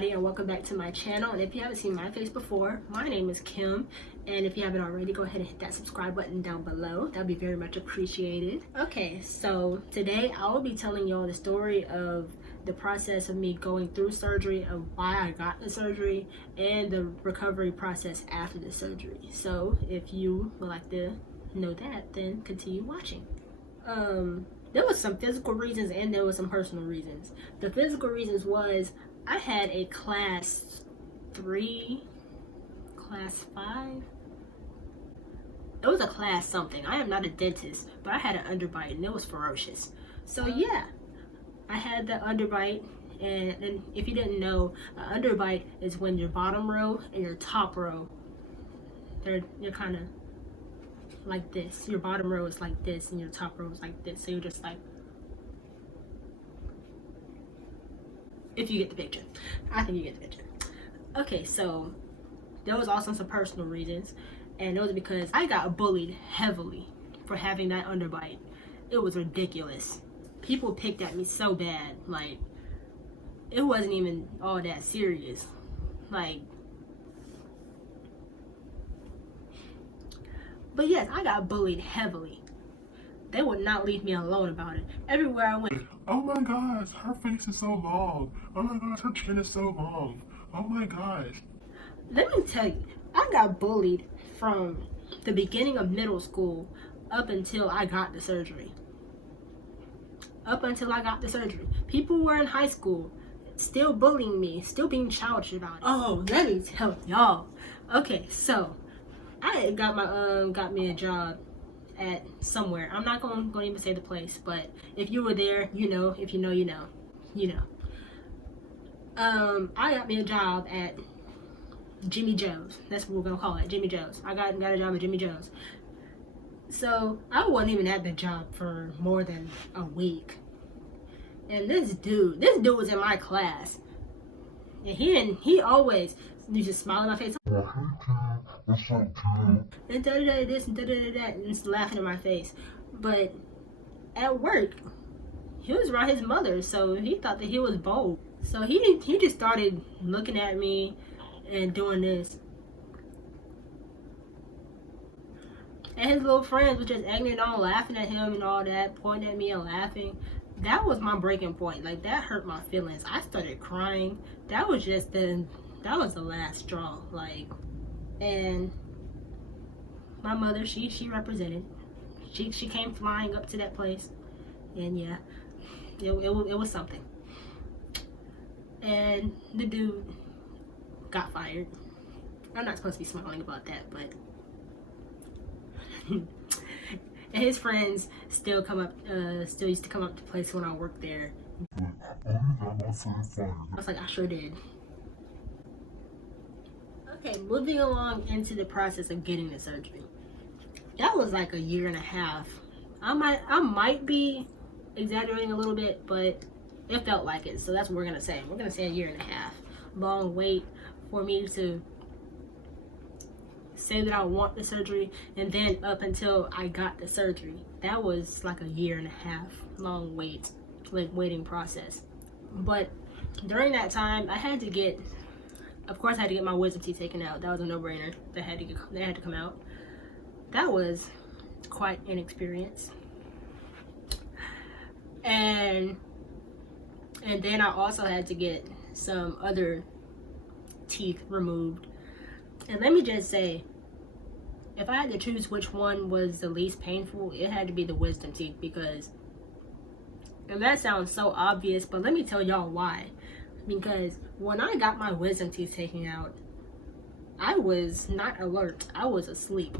everybody, and welcome back to my channel. And if you haven't seen my face before, my name is Kim, and if you haven't already, go ahead and hit that subscribe button down below. That would be very much appreciated. Okay, so today I will be telling y'all the story of the process of me going through surgery, of why I got the surgery, and the recovery process after the surgery. So if you would like to know that, then continue watching. There was some physical reasons and there was some personal reasons. The physical reasons was I had a class 3, class 5. It was a class something. I am not a dentist, but I had an underbite and it was ferocious. So yeah, I had the underbite, and if you didn't know, an underbite is when your bottom row and your top row, they're kind of like this. Your bottom row is like this and your top row is like this. So you're just like, if you get the picture. I think you get the picture. Okay, so there was also some personal reasons, and it was because I got bullied heavily for having that underbite. It was ridiculous. People picked at me so bad. Like, it wasn't even all that serious. Like, but yes, I got bullied heavily. They would not leave me alone about it. Everywhere I went. Oh my gosh, her face is so long. Oh my gosh, her chin is so long. Oh my gosh. Let me tell you, I got bullied from the beginning of middle school up until I got the surgery. People were in high school still bullying me, still being childish about it. Oh, let me tell y'all. Okay, so I got me a job at somewhere. I'm not going to even say the place, but if you were there, you know. If you know, you know. I got me a job at Jimmy Joe's. That's what we're gonna call it, Jimmy Joe's. I got a job at Jimmy Joe's. So I wasn't even at the job for more than a week, and this dude was in my class, and he always used to smile in my face. And da-da-da this and da-da-da that, and just laughing in my face. But at work, he was around his mother, so he thought that he was bold. So he just started looking at me and doing this. And his little friends were just egging it on, laughing at him and all that, pointing at me and laughing. That was my breaking point. Like, that hurt my feelings. I started crying. That was the last straw. Like, and my mother, she represented. She came flying up to that place, and yeah, it was something. And the dude got fired. I'm not supposed to be smiling about that, but and his friends still used to come up to the place when I worked there. I was like, I sure did. Okay, moving along into the process of getting the surgery. That was like a year and a half. I might be exaggerating a little bit, but it felt like it. So that's what we're gonna say. We're gonna say a year and a half. Long wait for me to say that I want the surgery, and then up until I got the surgery. That was like a year and a half long wait, like waiting process. But during that time, of course I had to get my wisdom teeth taken out. That was a no-brainer. They had to come out. That was quite an experience. And then I also had to get some other teeth removed. And let me just say, if I had to choose which one was the least painful, it had to be the wisdom teeth, because, and that sounds so obvious, but let me tell y'all why. Because when I got my wisdom teeth taken out, I was not alert. I was asleep.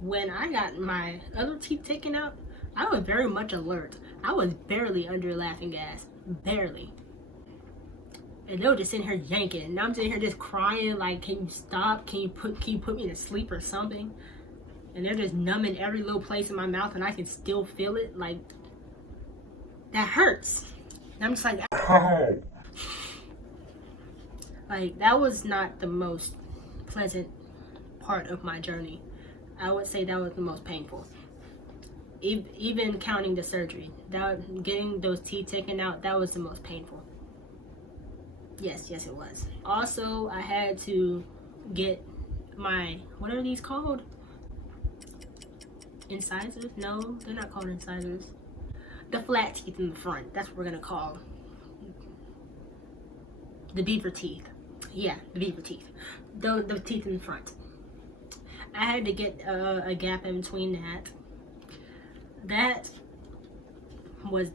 When I got my other teeth taken out, I was very much alert. I was barely under laughing gas. Barely. And they were just sitting here yanking, and I'm sitting here just crying, like, can you stop? Can you put me to sleep or something? And they're just numbing every little place in my mouth, and I can still feel it. Like, that hurts. And I'm just like, ow. Like, that was not the most pleasant part of my journey. I would say that was the most painful. Even counting the surgery, getting those teeth taken out, that was the most painful. Yes, it was. Also, I had to get my, what are these called? Incisors? No, they're not called incisors. The flat teeth in the front. That's what we're gonna call the beaver teeth. Yeah, the beaver teeth. The teeth in the front. I had to get a gap in between that. That was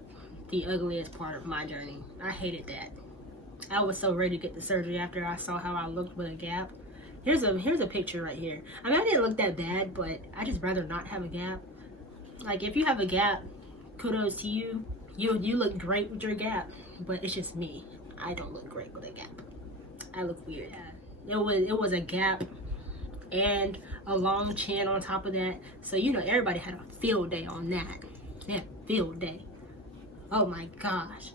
the ugliest part of my journey. I hated that. I was so ready to get the surgery after I saw how I looked with a gap. Here's a picture right here. I mean, I didn't look that bad, but I just rather not have a gap. Like, if you have a gap, kudos to you. You look great with your gap, but it's just me. I don't look great with a gap. I look weird. It was a gap and a long chin on top of that. So, you know, everybody had a field day on that. They had a field day. Oh my gosh.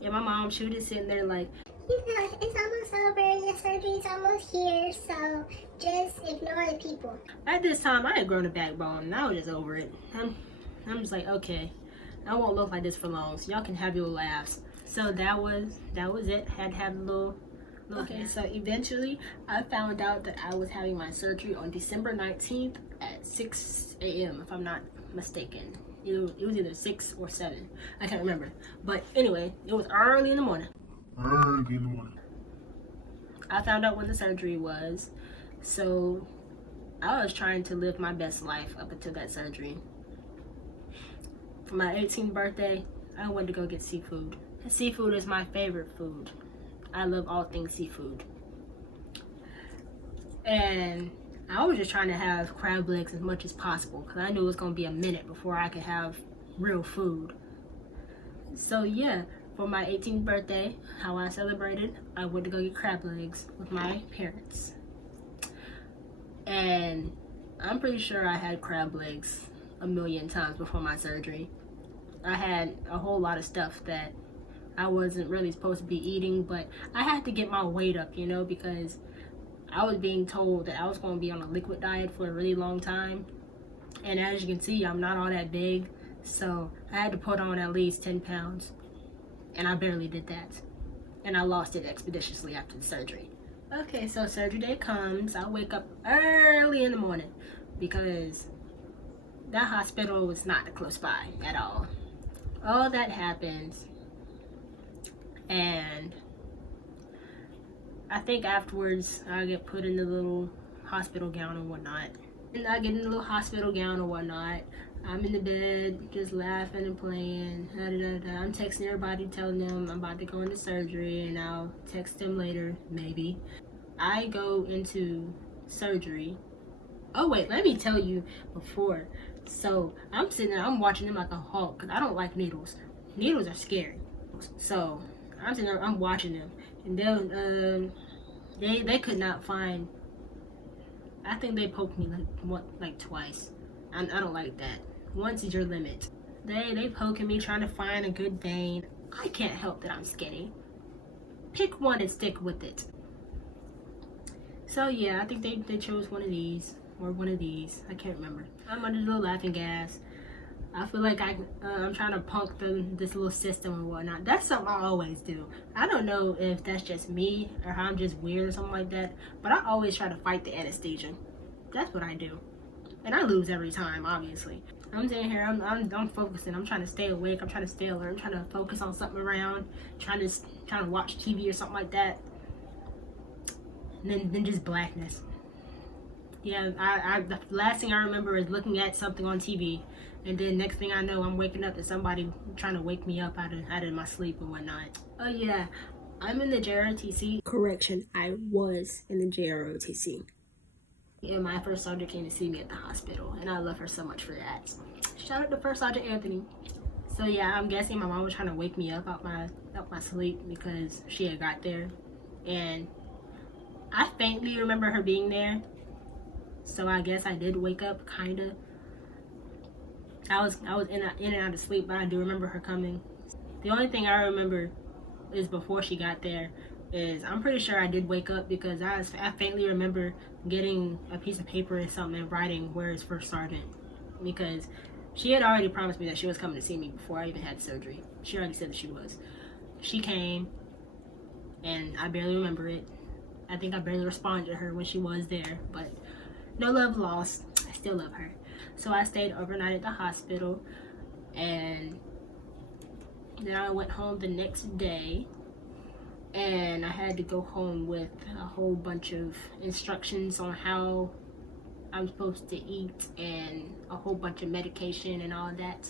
And my mom, she was just sitting there like, you know, it's almost over, the surgery's almost here, so just ignore the people. At this time, I had grown a backbone, and I was just over it. I'm just like, okay, I won't look like this for long, so y'all can have your laughs. So that was it. Had to have a little okay, so eventually, I found out that I was having my surgery on December 19th at 6 a.m., if I'm not mistaken. It was either 6 or 7. I can't remember. But anyway, it was early in the morning. Early in the morning. I found out when the surgery was. So I was trying to live my best life up until that surgery. For my 18th birthday, I went to go get seafood. Seafood is my favorite food. I love all things seafood. And I was just trying to have crab legs as much as possible because I knew it was going to be a minute before I could have real food. So yeah, for my 18th birthday, how I celebrated, I went to go get crab legs with my parents. And I'm pretty sure I had crab legs a million times before my surgery. I had a whole lot of stuff that I wasn't really supposed to be eating, but I had to get my weight up, you know, because I was being told that I was going to be on a liquid diet for a really long time. And as you can see, I'm not all that big, so I had to put on at least 10 pounds. And I barely did that. And I lost it expeditiously after the surgery. Okay, so surgery day comes. I wake up early in the morning because that hospital was not close by at all. All that happens. And I think afterwards I get put in the little hospital gown and whatnot. And I get in the little hospital gown and whatnot. I'm in the bed, just laughing and playing. I'm texting everybody, telling them I'm about to go into surgery, and I'll text them later, maybe. I go into surgery. Oh wait, let me tell you before. So I'm sitting there, I'm watching them like a hawk, because I don't like needles. Needles are scary. So I'm sitting there, I'm watching them, and they could not find. I think they poked me like twice. I don't like that. Once is your limit. They poking me, trying to find a good vein. I can't help that I'm skinny. Pick one and stick with it. So yeah, I think they chose one of these or one of these. I can't remember. I'm under the laughing gas. I feel like I'm trying to punk this little system and whatnot. That's something I always do. I don't know if that's just me or how I'm just weird or something like that, but I always try to fight the anesthesia. That's what I do. And I lose every time, obviously. I'm sitting here, I'm focusing. I'm trying to stay awake. I'm trying to stay alert. I'm trying to focus on something around. Trying to watch TV or something like that. And then just blackness. Yeah, the last thing I remember is looking at something on TV, and then next thing I know, I'm waking up to somebody trying to wake me up out of my sleep and whatnot. Oh yeah, I'm in the JROTC. Correction, I was in the JROTC. And my first sergeant came to see me at the hospital, and I love her so much for that. Shout out to First Sergeant Anthony. So yeah, I'm guessing my mom was trying to wake me up out my sleep because she had got there, and I faintly remember her being there. So I guess I did wake up, kinda. I was in and out of sleep, but I do remember her coming. The only thing I remember is before she got there is I'm pretty sure I did wake up because I faintly remember getting a piece of paper or something and writing where is First Sergeant, because she had already promised me that she was coming to see me before I even had surgery. She already said that she was. She came and I barely remember it. I think I barely responded to her when she was there, but no love lost. I still love her. So I stayed overnight at the hospital, and then I went home the next day, and I had to go home with a whole bunch of instructions on how I'm supposed to eat and a whole bunch of medication and all that.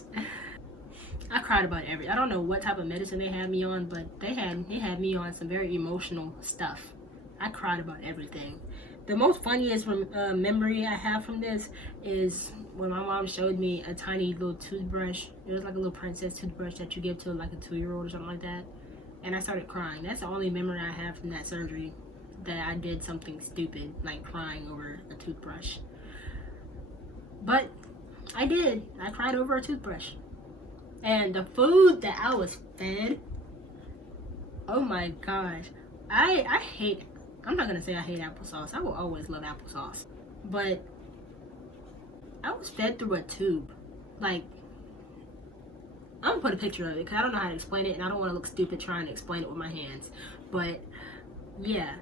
I cried about everything. I don't know what type of medicine they had me on, but they had me on some very emotional stuff. I cried about everything. The most funniest memory I have from this is when my mom showed me a tiny little toothbrush. It was like a little princess toothbrush that you give to like a 2-year-old or something like that. And I started crying. That's the only memory I have from that surgery, that I did something stupid, like crying over a toothbrush. But I did. I cried over a toothbrush. And the food that I was fed, oh my gosh. I hate, I'm not going to say I hate applesauce. I will always love applesauce. But I was fed through a tube. Like, I'm going to put a picture of it because I don't know how to explain it, and I don't want to look stupid trying to explain it with my hands. But, yeah.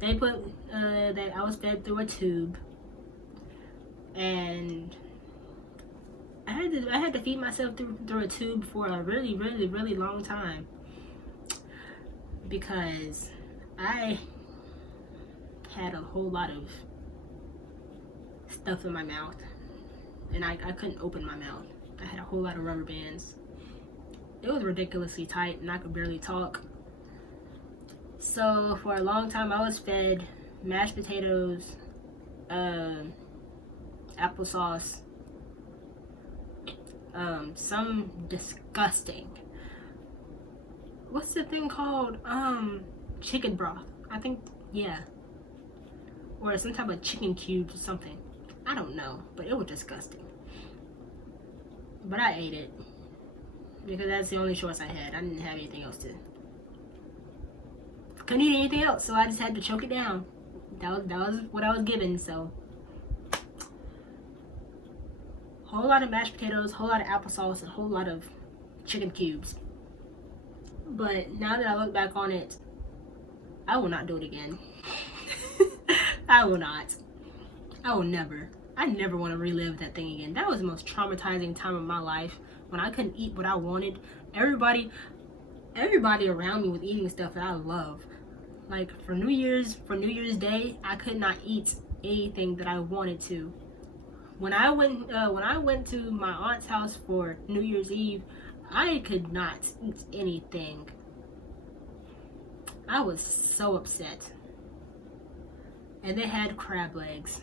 They put, that I was fed through a tube. And I had to feed myself through a tube for a really, really, really long time, because I had a whole lot of stuff in my mouth, and I couldn't open my mouth. I had a whole lot of rubber bands. It was ridiculously tight, and I could barely talk. So for a long time I was fed mashed potatoes, applesauce, some disgusting, what's the thing called, chicken broth, I think, yeah, or some type of chicken cubes or something. I don't know, but it was disgusting. But I ate it because that's the only choice I had. I didn't have anything else to. Couldn't eat anything else, so I just had to choke it down. That was what I was given. So, whole lot of mashed potatoes, whole lot of applesauce, and a whole lot of chicken cubes. But now that I look back on it, I will not do it again. I will not. I will never. I never want to relive that thing again. That was the most traumatizing time of my life, when I couldn't eat what I wanted. Everybody around me was eating stuff that I love. Like for New Year's Day, I could not eat anything that I wanted to. When I went to my aunt's house for New Year's Eve, I could not eat anything. I was so upset. And they had crab legs.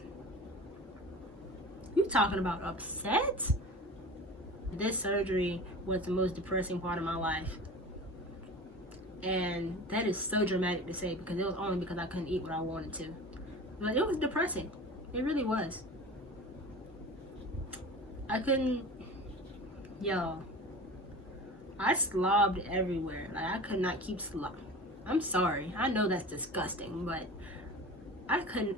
You talking about upset? This surgery was the most depressing part of my life. And that is so dramatic to say, because it was only because I couldn't eat what I wanted to. But it was depressing. It really was. I couldn't, yo, I slobbed everywhere. Like, I could not keep slobbing. I'm sorry. I know that's disgusting, but I couldn't,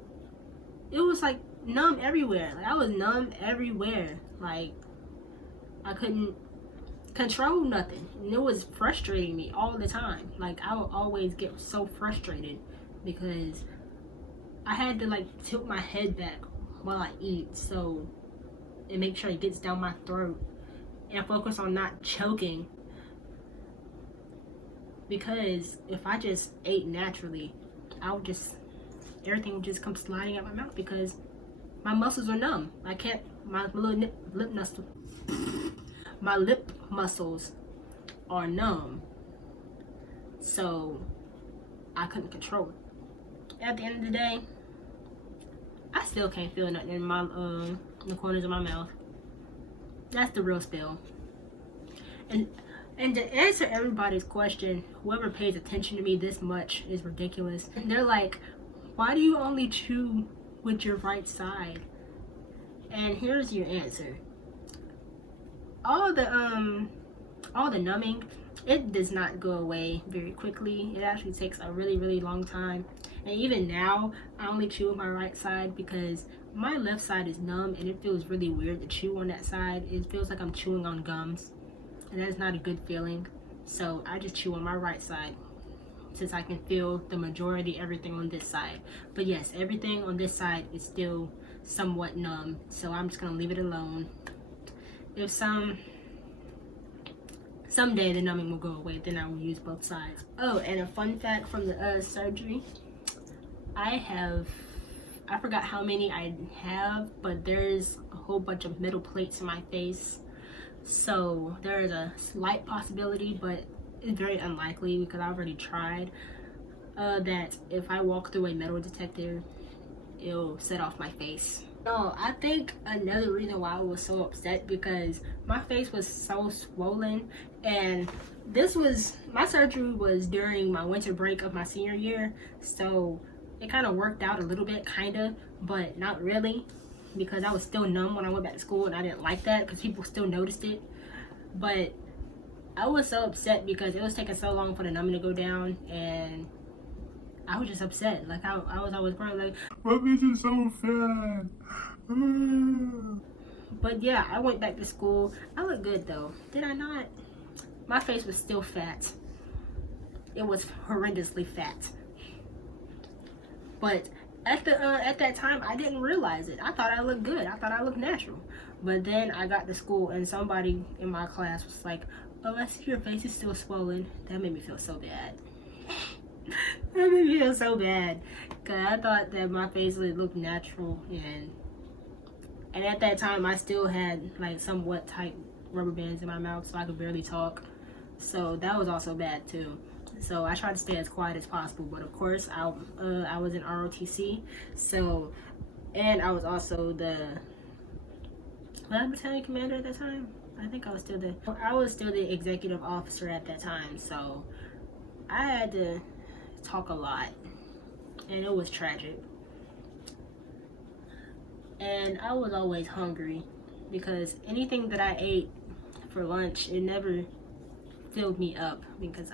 it was like numb everywhere. Like, I was numb everywhere. Like, I couldn't control nothing. And it was frustrating me all the time. Like, I would always get so frustrated because I had to like tilt my head back while I eat, so and make sure it gets down my throat, and focus on not choking. Because if I just ate naturally, everything would just come sliding out my mouth because my muscles are numb. I can't, my lip muscles are numb. So I couldn't control it. At the end of the day, I still can't feel nothing in my in the corners of my mouth. That's the real spill. And to answer everybody's question, whoever pays attention to me this much is ridiculous. And they're like, why do you only chew with your right side? And here's your answer. All the numbing, it does not go away very quickly. It actually takes a really, really long time. And even now, I only chew with my right side because my left side is numb and it feels really weird to chew on that side. It feels like I'm chewing on gums, and that is not a good feeling. So I just chew on my right side since I can feel the majority everything on this side. But yes, everything on this side is still somewhat numb, so I'm just gonna leave it alone. If someday the numbing will go away, then I will use both sides. Oh, and a fun fact from the surgery, I forgot how many I have, but there's a whole bunch of metal plates in my face. So there is a slight possibility, but it's very unlikely because I already tried, that if I walk through a metal detector, it'll set off my face. No, I think another reason why I was so upset because my face was so swollen, and my surgery was during my winter break of my senior year, so it kind of worked out a little bit, but not really, because I was still numb when I went back to school, and I didn't like that because people still noticed it. But I was so upset because it was taking so long for the numbing to go down, and I was just upset. Like I was always crying, like, my face is so fat. But yeah, I went back to school. I looked good though, did I not? My face was still fat. It was horrendously fat. But at that time, I didn't realize it. I thought I looked good. I thought I looked natural. But then I got to school and somebody in my class was like, "Oh, I see your face is still swollen." That made me feel so bad. That made me feel so bad. Because I thought that my face would look natural. And at that time, I still had like somewhat tight rubber bands in my mouth, so I could barely talk. So that was also bad too. So I tried to stay as quiet as possible, but of course I was in ROTC, so, and I was also the battalion commander at that time. I think I was still the executive officer at that time, so I had to talk a lot, and it was tragic. And I was always hungry because anything that I ate for lunch, it never filled me up, because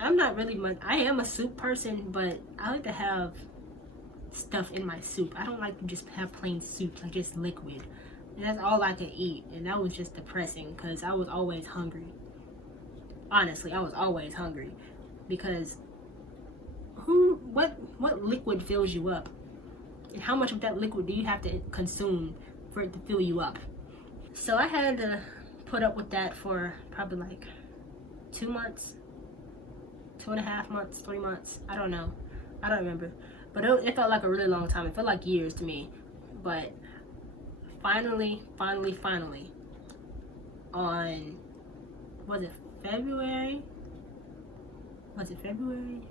I'm not really much. I am a soup person, but I like to have stuff in my soup. I don't like to just have plain soup, like just liquid. And that's all I could eat, and that was just depressing because I was always hungry. Honestly, I was always hungry because what liquid fills you up? And how much of that liquid do you have to consume for it to fill you up? So I had to put up with that for probably like 2 months. 2.5 months, 3 months, I don't know, I don't remember, but it felt like a really long time. It felt like years to me. But finally on, was it February,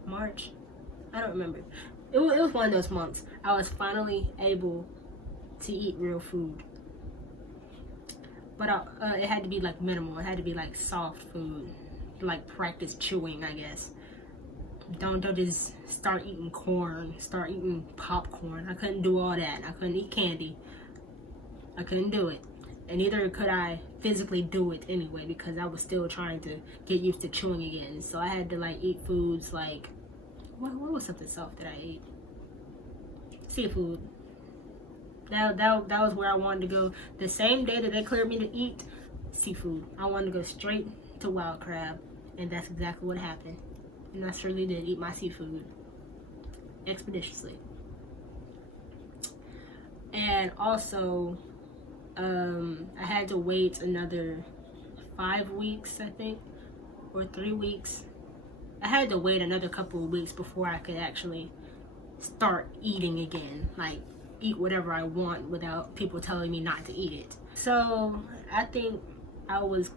March, I don't remember, it was one of those months, I was finally able to eat real food. But it had to be like minimal. It had to be like soft food, like practice chewing, I guess. Don't just start eating corn, start eating popcorn. I couldn't do all that. I couldn't eat candy. I couldn't do it. And neither could I physically do it anyway, because I was still trying to get used to chewing again. So I had to like eat foods like, what was something soft that I ate? Seafood. That was where I wanted to go. The same day that they cleared me to eat seafood, I wanted to go straight to wild crab. And that's exactly what happened. And I certainly did eat my seafood expeditiously. And also, I had to wait another 5 weeks, I think, or 3 weeks. I had to wait another couple of weeks before I could actually start eating again, like eat whatever I want without people telling me not to eat it. So I think I was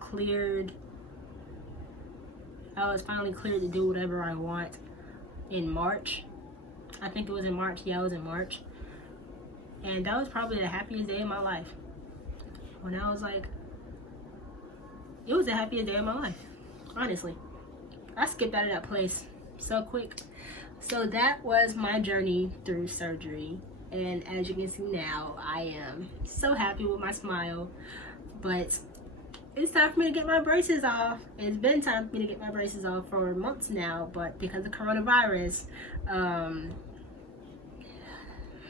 finally cleared to do whatever I want in March. I think it was in March. Yeah, it was in March. And that was probably the happiest day of my life. When I was like, it was the happiest day of my life. Honestly. I skipped out of that place so quick. So that was my journey through surgery. And as you can see now, I am so happy with my smile. But it's time for me to get my braces off. It's been time for me to get my braces off for months now, but because of coronavirus, my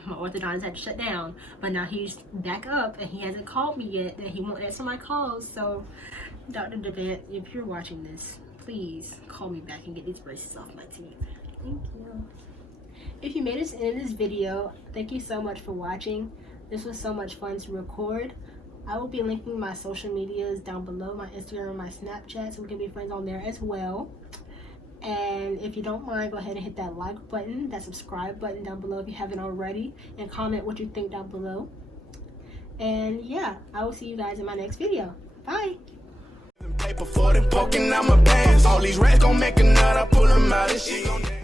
orthodontist had to shut down. But now he's back up, and he hasn't called me yet, and he won't answer my calls. So Dr. Devant, if you're watching this, please call me back and get these braces off my teeth. Thank you. If you made it to the end of this video, thank you so much for watching. This was so much fun to record. I will be linking my social medias down below, my Instagram and my Snapchat, so we can be friends on there as well. And if you don't mind, go ahead and hit that like button, that subscribe button down below if you haven't already, and comment what you think down below. And yeah, I will see you guys in my next video. Bye! Paper for them poking out my pants. All these rats gon' make a nut, I pull them out and she gon'